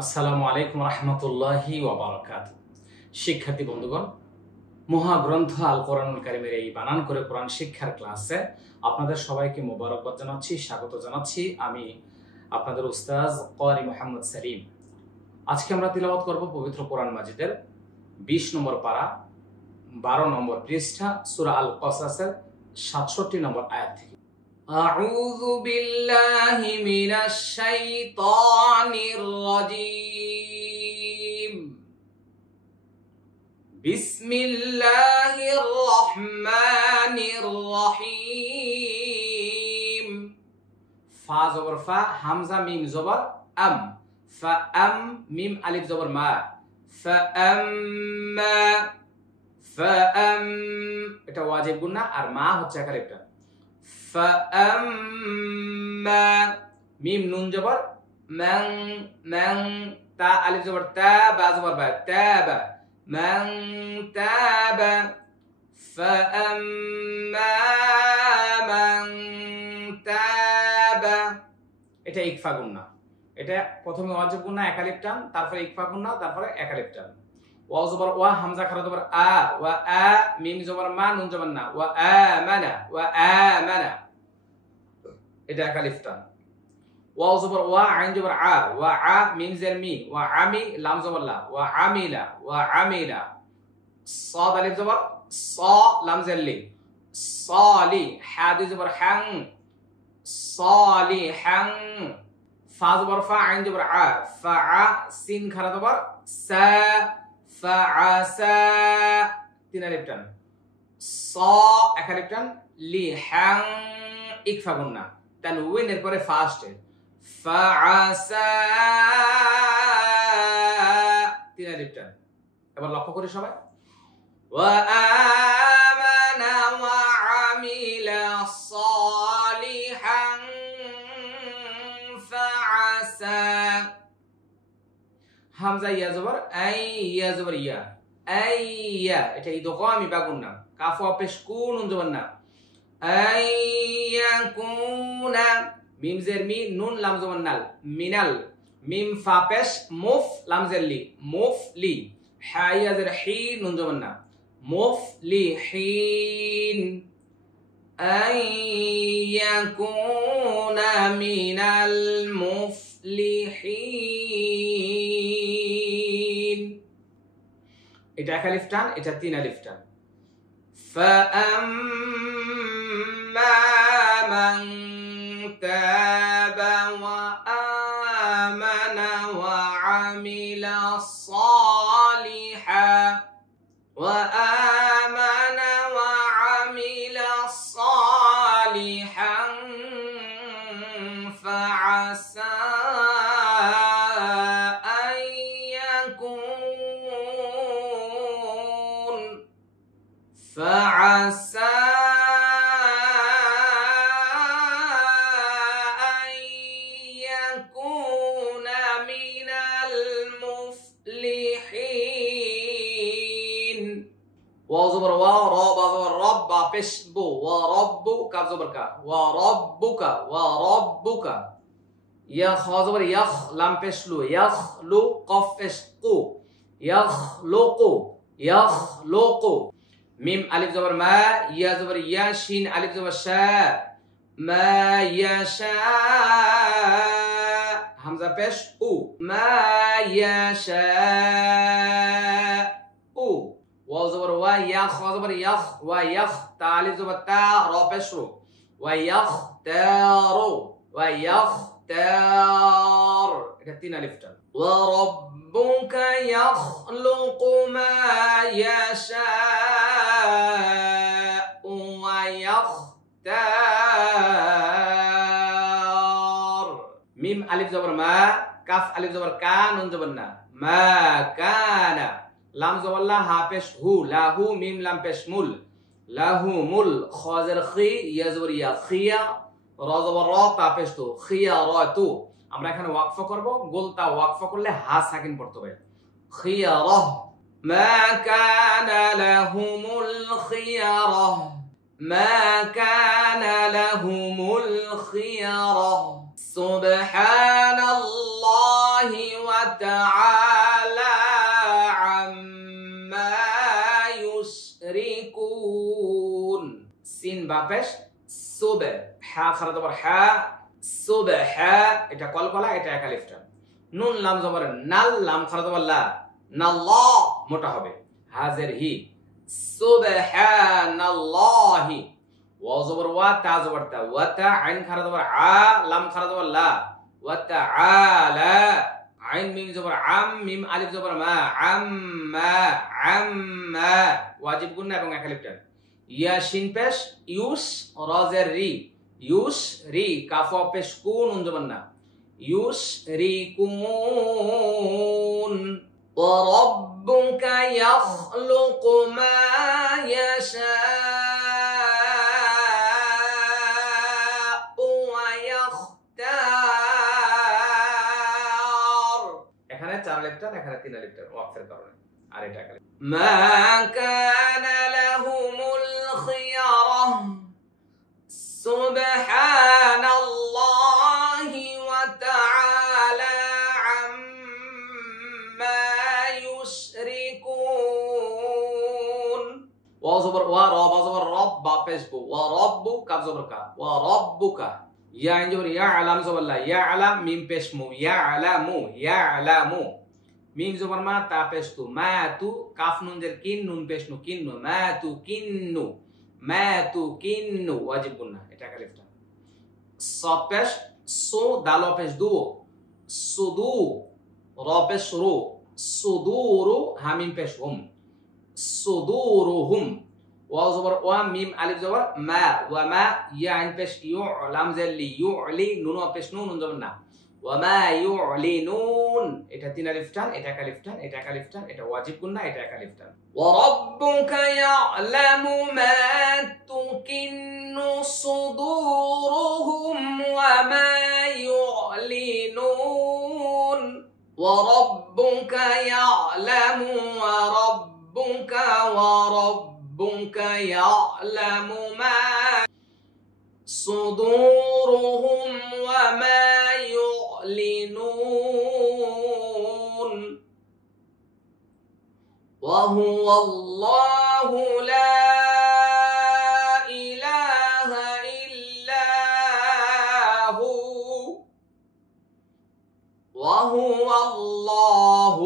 আসসালামু আলাইকুম রহমতুল্লাহি ওয়া বারাকাতুহু। শিক্ষার্থী বন্ধুগণ, মহাগ্রন্থ আল কোরআনুল কারীমের এই বানান করে কোরআন শিক্ষার ক্লাসে আপনাদের সবাইকে মোবারকবাদ জানাচ্ছি, স্বাগত জানাচ্ছি। আমি আপনাদের উস্তাজ ক্বারি মুহাম্মদ সালিম। আজকে আমরা তিলাওয়াত করব পবিত্র কোরআন মাজিদের 20 নম্বর পারা 12 নম্বর পৃষ্ঠা সূরা আল কসাসের 67 নম্বর আয়াত থেকে। أعوذ بالله من الشيطان الرجيم بسم الله الرحمن الرحيم فا زبر فا همزة ميم زبر أم فأم ميم ألف زبر ما فأما এটা ওয়াজিব গুণা আর মা হচ্ছে একার একটা فأما ميم نون جبر من تا ألف زبر تا با زبر با تاب من تاب فأما من تاب এটা ইকফা গুণা। এটা প্রথমে ওয়াজিব গুণা এক আলিফ টান, তারপরে ইকফা গুণা, তারপরে এক আলিফ টান। ওয়া জবর ওয়া হামজা খারা জবর আ ওয়া আ মিম জবর মা নুন জবর না ওয়া আমানা এটা এক আলিফ টান। ওয়া জবর ওয়া আইন জবর আ ওয়া আ মিম জের মি ওয়া আমি লাম জবর লা ওয়া আমিলা সাদ আলিফ জবর সা লাম জের লি সালি হা দুই জবর হাং সালিহাং ফা জবর ফা আইন জবর আ ফা সিন খারা জবর সা ফাআসা তিন আলিফ টান সা এক আলিফ টান লিহাং ইকফা গুন্না তানউইন এর পরে ফাস্ট ফাআসা তিন আলিফ টান। এবার লক্ষ্য করি সবাই। ওয়া আমানা ওয়া আমিলা সালিহান ফাআসা হামজা ইয়া জবর আই ইয়া জবর ইয়া আইয়া এটা ইদগামি বা গুন্না কাফ ওয়া পেশ কুন জবর না আইয়াকুনা মিম জের মি নুন লাম জবর নাল মিনাল মিম ফা পেশ মুফ লাম জের লি মুফলি হা ইয়া জের হি নুন জবর না মুফলিহিন আইয়াকুনা মিনাল মুফলিহিন এটা এক আলিফ টান, এটা তিন আলিফ টান। فأما من تاب وآمن وعمل صالحا وآمن وعمل صالحا فعسى فعسى أن يكون من المفلحين وزبر ورب رب بشب وربك زبرك وربك يخ زبر يخ لم بشلو يخلق فشقو يخلق মিম আলিফ জবর মা ইয়া জবর ইয়া শিন আলিফ জবর শা মা ইয়াশা হামজা পেশ উ মা ইয়াশা উ ওয়া জবর ওয়া ইয়া খ জবর ইয়াখ ওয়া ইয়াখ তা আলিফ জবর তা র পেশ রু ওয়া ইয়াখতার এটা তিন আলিফ টান। ওয়া রাব্বুকা ইয়াখলুকু মা ইয়াশা মিম আলিফ জবর মা কাফ আলিফ জবর কা নুন জবর না মা কানা লাম জবর লা হা পেশ হু লাহু মিম লাম পেশ মুল লাহু মুল খাজর খি ইয়া জবর ইয়া খিয়া রা জবর রা তা পেশ তো খিয়ারাতু আমরা এখানে ওয়াকফা করব, গোলতা ওয়াকফা করলে হা সাকিন পড়তে হবে খিয়ারাহ মা কানা লাহুমুল খিয়ারাহ ما كان لهم الخيرة سبحان الله وتعالى عما يشركون সিন বা পেশ সুবে হা খারা জবর হা সুবে হা এটা কলকলা এটা এক আলিফ টান নুন লাম জবর নাল লাম খারা জবর লা নাল্লাহ মোটা হবে হাজের হি সুবহানাল্লাহি ওয়া জবর ওয়া তা জবর তা ওয়া তা আইন খারা জবর আ লাম খারা জবর লা ওয়া তাআলা আইন মিম জবর আম মিম আলিফ জবর মা আম্মা আম্মা ওয়াজিব গুন্না এবং এক আলিফ টান ইয়া শিন পেশ ইউস রাজের রি ইউস রি কাফ পেশ কুন নুন জবর না ইউস রি কুন ওয়া রাব্বুকা ইয়াখলুকু মা ইয়াশাউ ওয়া ইয়াখতার এখানে চার আলিফ টান এখানে তিন আলিফ টান ওয়াকফের কারণে আর এটা একালিফ মা কানা লাহুমুল খিয়ারা সুবহানাল্লাহি ওয়া তাআলা আম্মা ইউশরিকুন ওয়া জবর ওয়া রা বা জবর রব বা পেশ বু ওয়া রাব্বু কাফ জবর কা ওয়া রাব্বুকা ইয়া আইন জবর ইয়া আলাম জবর লা ইয়া আলাম মিম পেশ মু ইয়া আলামু মিম জবর মা তা পেশ তু মা তু কাফ নুন জের কিন নুন পেশ নু কিন্নু মা তু কিন্নু ওয়াজিব গুন্না এটা এক আলিফ টান সদ পেশ সু দাল পেশ দু সুদু র পেশ রু সুদুরু হামিম পেশ হুম সুদুরুহুম ওয়া জবর ওয়া মিম আলিফ জবর মা ওয়া মা ইয়া আইন পেশ ইউ লাম জের লি ইউলি নুন পেশ নুন জবর না ওয়া মা ইউলিনুন এটা তিন আলিফ টান এটা এক আলিফ টান এটা এক আলিফ টান এটা ওয়াজিব গুন্না এটা এক আলিফ টান ওয়া রাব্বুকা ইয়ালামু মা তুকিন্নু সুদুরুহুম ওয়া মা ইউলিনুন ওয়া রাব্বুকা ইয়ালামু ওয়া রাব্বুকা ইয়ালামু মা সুদুরুহুম ওয়া মা يعلنون وهو الله لا إله إلا هو وهو الله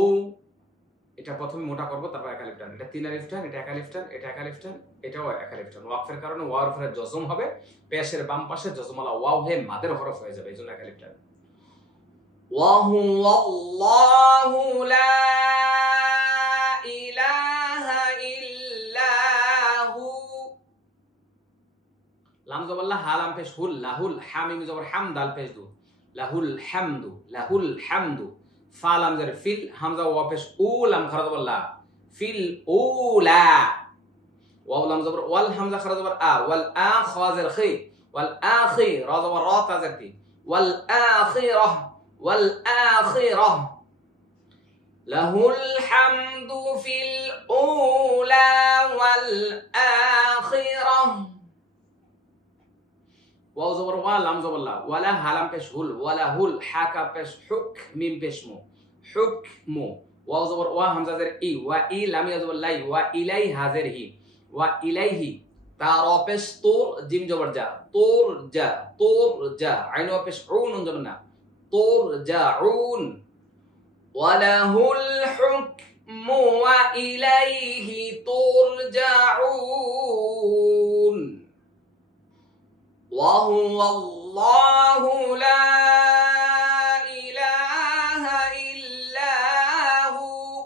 এটা প্রথমে মোটা করব তারপর এক আলিফ টান এটা তিন আলিফ টান এটা এক আলিফ টান এটা এক আলিফ টান এটাও এক আলিফ টান ওয়াকফের কারণে ওয়ার উপরে জজম হবে পেশের বাম পাশে জজমালা ওয়াও হয়ে মাদের হরফ হয়ে যাবে এইজন্য এক আলিফ টান وهو الله لا إله إلا هو লাম জবর লা হা লাম পেশ হুল লাহুল হা মিম জবর হাম দাল পেশ দু লাহুল হামদু ফা লাম জের ফিল হামজা ওয়া পেশ উ লাম খারা জবর লা ফিল উলা ওয়া লাম জবর ওয়াল হামজা খারা জবর আ ওয়াল আ খা জের খি ওয়াল আখি রা জবর রা তা জের তি ওয়াল আখিরাহ والآخرة له الحمد في الأولى والآخرة واو زبر وا لام زبر لا ولا هلام পেশ হুল ولا হুল হাকা পেশ হুক মিম পেশ মু হুকমু واو زبر وا হামজা জের ই ওয়া ই লাম ইয়া জবর লাই ওয়া ইলাই হাজের হি ওয়া ইলাইহি তা র পেশ তুর জিম জবর যা তুর যা আইন ওয়া পেশ উ নুন জবর না ترجعون وله الحكم وإليه ترجعون وهو الله لا إله إلا هو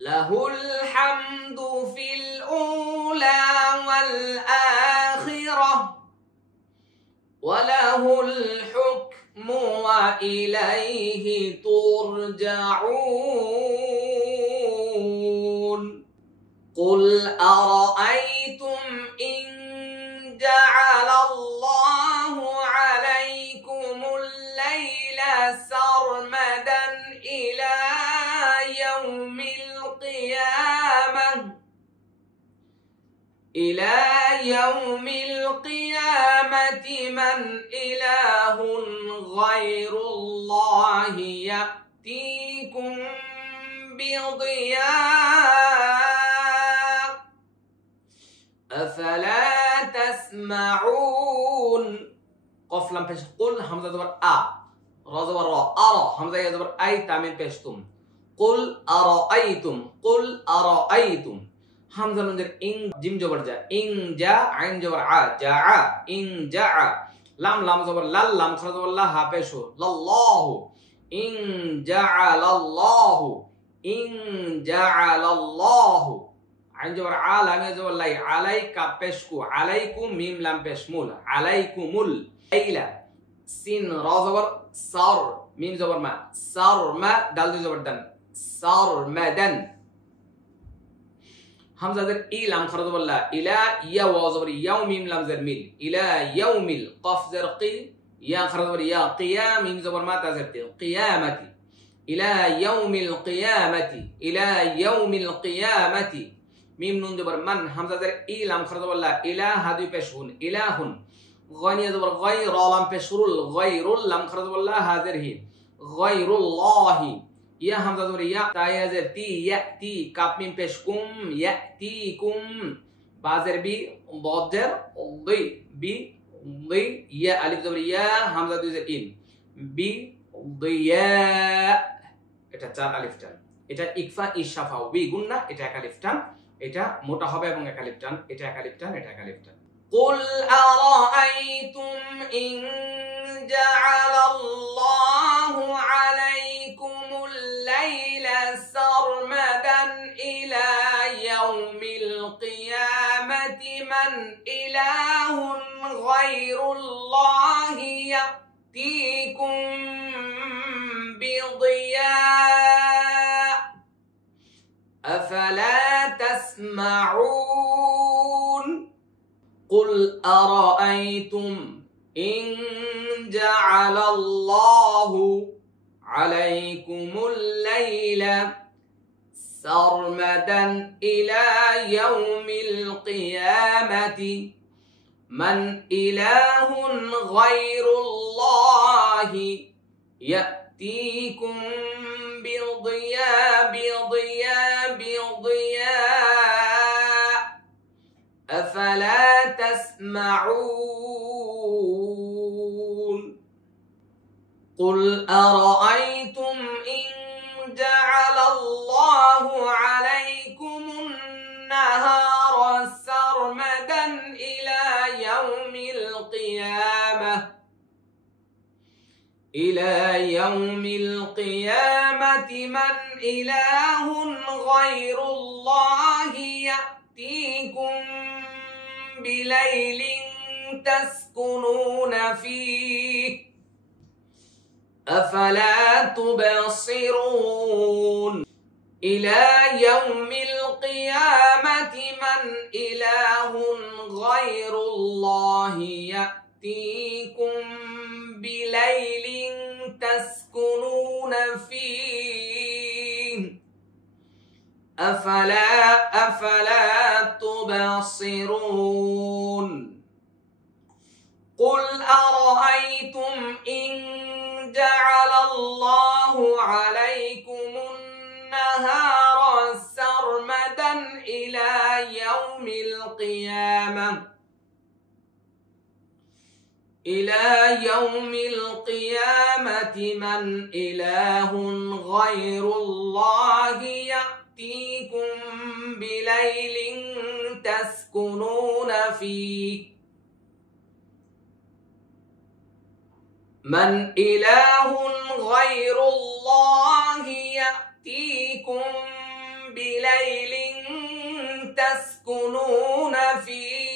له الحمد في الأولى والآخرة وله الحكم وإليه ترجعون قل أرأيتم إن جعل الله عليكم الليل سرمدا إلى يوم القيامة من إله غير الله يأتيكم بضياء أفلا تسمعون قف لام পেশ قل হামজা জবর আ রা জবর র আরা হামজা ইয়া জবর আই তামিম পেশ তুম قل أرأيتم قل أرأيتم হামজা নুন জের ইং জিম জবর জা ইং জা আইন জবর আ জা ইং জা লাম লাম জবর লাল লাম ছা জবর লা হা পেশ লাল্লাহু ইং জাআলাল্লাহু ইং জাআলাল্লাহু আইন জবর আ লাম জবর লাই আলাইকা পেশকু আলাইকুম মিম লাম পেশ মুল আলাইকুমুল লাইলা সিন রা জবর সার মিম জবর মা সার মা দাল জবর দান সার মাদান হামজা জের ই লাম খরা জবর লা ইলা ইয়া ওয়া জবর ইয়াউ মিম লাম জের মিল ইলা ইয়াউমিল কফ জের কি ইয়া খরা জবর ইয়া কিয়াম মিম জবর মা তা জের তি কিয়ামাতি ইলা ইয়াউমিল কিয়ামাতি ইলা ইয়াউমিল কিয়ামাতি মিম নুন জবর মান হামজা জের ই লাম খরা জবর লা ইলা হাদু পেশহুন ইলাহুন غني জবর غير লাম পেশরুল গায়রুল লাম খরা জবর লা হাজের হি গায়রুল্লাহি ইয়া হামজা জবর ইয়া তায়া জের তি ইয়াতি কাপ মিম পেশকুম ইয়াতিকুম বাজের বি বজের দুই বি দুই ইয়া আলিফ জবর ইয়া হামজা দুই জের ইন বি দুইয়া এটা চার আলিফ টান এটা ইকফা ইশাফা বি গুন্না এটা এক আলিফ টান এটা মোটা হবে এবং এক আলিফ টান এটা এক আলিফ টান এটা এক আলিফ টান قل أرأيتم إن جعل الله عليكم الليل سرمدا إلى يوم القيامة من إله غير الله يأتيكم بضياء أفلا تسمعون قل أرأيتم إن جعل الله عليكم الليل سرمدا إلى يوم القيامة من إله غير الله يأتيكم بضياء أفلا تسمعون قل أرأيتم إن جعل الله عليكم النهار سرمدا إلى يوم القيامة من إله غير الله يأتيكم بليل تسكنون فيه أفلا تبصرون إلى يوم القيامة من إله غير الله يأتيكم بليل تسكنون فيه أفلا تبصرون قل أرأيتم إن جعل الله عليكم النهار سرمدا إلى يوم القيامة من إله غير الله يأتيكم بليل تسكنون فيه من إله غير الله يأتيكم بليل تسكنون فيه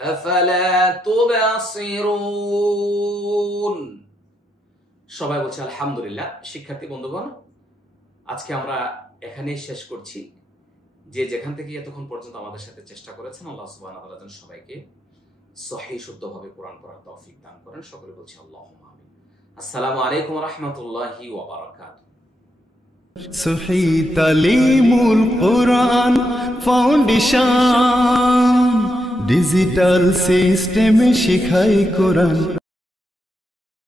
أفلا تبصرون সবাই বলছে আলহামদুলিল্লাহ। শিক্ষার্থী বন্ধুগণ, আজকে আমরা এখানেই শেষ করছি। যে যেখান থেকে এতক্ষণ পর্যন্ত আমাদের সাথে চেষ্টা করেছেন, আল্লাহ সুবহানাহু ওয়া তাআলা যেন সবাইকে সহিহ শুদ্ধভাবে কোরআন পড়ার তৌফিক দান করেন। সকলে বলছি আল্লাহুম্মা আমিন। আসসালামু আলাইকুম ওয়া রাহমাতুল্লাহি ওয়া বারাকাতুহু। সহি তালিমুল কোরআন ফাউন্ডেশন ডিজিটাল সিস্টেমে শেখায় কোরআন।